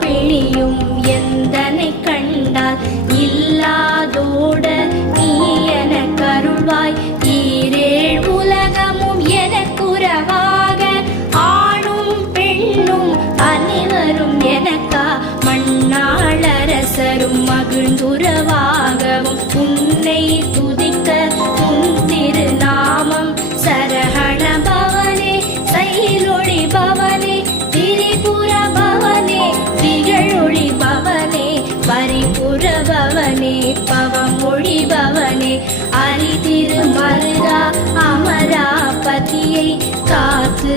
பிணியும் எந்தனை கண்டால் இல்லாதோட நீ என கருள்வாய். ஈரேழ் உலகமும் எனக்குறவாக ஆணும் பெண்ணும் அனைவரும் எனக்கா மண்ணாளரசரும் மகிழ்ந்துறவாகவும் உன்னை துதிக்க உன் திருநாமம் சரஹண பவனே சைலொளி பவனே திரிபுர பவனே திகழொளி பவனே பரிபுர பவனே பவமொழி பவனே அரி திருமருகா அமராபதியை காத்து